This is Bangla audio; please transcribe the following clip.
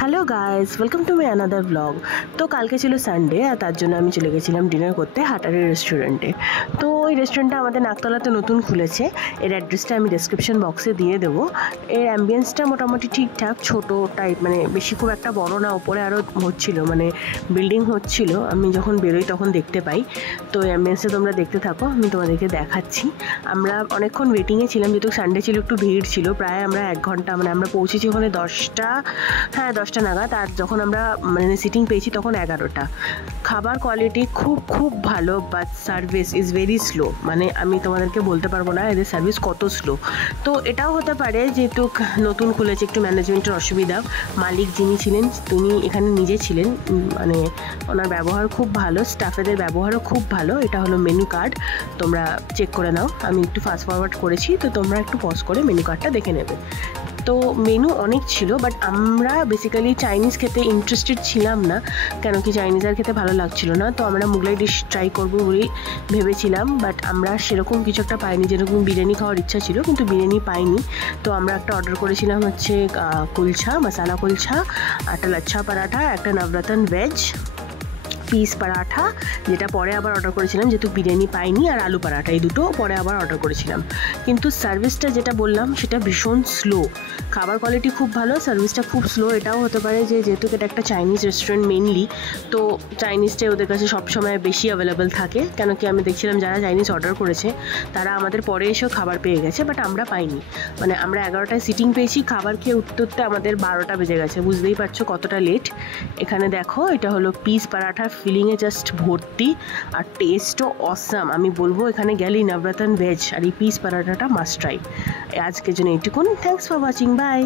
Hello guys, welcome to my another blog. তো কালকে ছিল সানডে, আর তার জন্য আমি চলে গেছিলাম ডিনার করতে হাটারি রেস্টুরেন্টে। তো ওই রেস্টুরেন্টটা আমাদের নাকতলাতে নতুন খুলেছে। এর অ্যাড্রেসটা আমি ডেসক্রিপশন বক্সে দিয়ে দেবো। এর অ্যাম্বিয়েন্সটা মোটামুটি ঠিকঠাক, ছোটো টাইপ, মানে বেশি খুব একটা বড় না। ওপরে আরও হচ্ছিল, মানে বিল্ডিং হচ্ছিল। আমি যখন বেরোই তখন দেখতে পাই। তো এই অ্যাম্বিয়েন্সটা তোমরা দেখতে থাকো, আমি তোমাদেরকে দেখাচ্ছি। আমরা অনেকক্ষণ ওয়েটিংয়ে ছিলাম, যেহেতু সানডে ছিল, একটু ভিড় ছিল। প্রায় আমরা 1 ঘন্টা, মানে আমরা পৌঁছেছি ওখানে 10টা নাগাদ। আর যখন আমরা মানে সিটিং পেয়েছি তখন 11টা। খাবার কোয়ালিটি খুব ভালো, but service is very slow. মানে আমি তোমাদেরকে বলতে পারবো না এদের সার্ভিস কত স্লো। তো এটাও হতে পারে যেহেতু নতুন খুলেছে, একটু ম্যানেজমেন্টের অসুবিধা। মালিক যিনি ছিলেন তিনি এখানে নিজে ছিলেন, মানে ওনার ব্যবহার খুব ভালো, স্টাফেদের ব্যবহারও খুব ভালো। এটা হলো মেনু কার্ড, তোমরা চেক করে নাও। আমি একটু ফাস্ট ফরওয়ার্ড করেছি, তো তোমরা একটু পজ করে মেনু কার্ডটা দেখে নেবে। তো মেনু অনেক ছিল, বাট আমরা বেসিক্যালি চাইনিজ খেতে ইন্টারেস্টেড ছিলাম না, কেন কি চাইনিজ আর খেতে ভালো লাগছিল না। তো আমরা মুগলাই ডিশ ট্রাই করবো বলেই ভেবেছিলাম, বাট আমরা সেরকম কিছু একটা পাইনি। যেরকম বিরিয়ানি খাওয়ার ইচ্ছা ছিল, কিন্তু বিরিয়ানি পাইনি। তো আমরা একটা অর্ডার করেছিলাম হচ্ছে কুলচা, মশালা কুলচা, একটা লাচ্ছা পরাঠা, একটা নবরত্ন ভেজ পিস পরাঠা, যেটা পরে আবার অর্ডার করেছিলাম যেহেতু বিরিয়ানি পাইনি, আর আলু পরাঠা, এই দুটো পরে আবার অর্ডার করেছিলাম। কিন্তু সার্ভিসটা যেটা বললাম সেটা ভীষণ স্লো। খাবার কোয়ালিটি খুব ভালো, সার্ভিসটা খুব স্লো। এটাও হতে পারে যে যেহেতু এটা একটা চাইনিজ রেস্টুরেন্ট মেনলি, তো চাইনিজটাই ওদের কাছে সবসময় বেশি অ্যাভেলেবেল থাকে। কেন কি আমি দেখছিলাম যারা চাইনিজ অর্ডার করেছে তারা আমাদের পরে এসেও খাবার পেয়ে গেছে, বাট আমরা পাইনি। মানে আমরা 11টায় সিটিং পেয়েছি, খাবার খেয়ে উঠতে উঠতে আমাদের 12টা বেজে গেছে। বুঝতেই পারছো কতটা লেট। এখানে দেখো, এটা হলো পিস পরাঠা, ফিলিংয়ে জাস্ট ভর্তি, আর টেস্টও অসাম। আমি বলবো এখানে গেলেই নবরত্ন ভেজ আর এই পিস পরাঠাটা মাস্ট ট্রাই। আজকের জন্য এইটুকুন। Thanks for watching, by.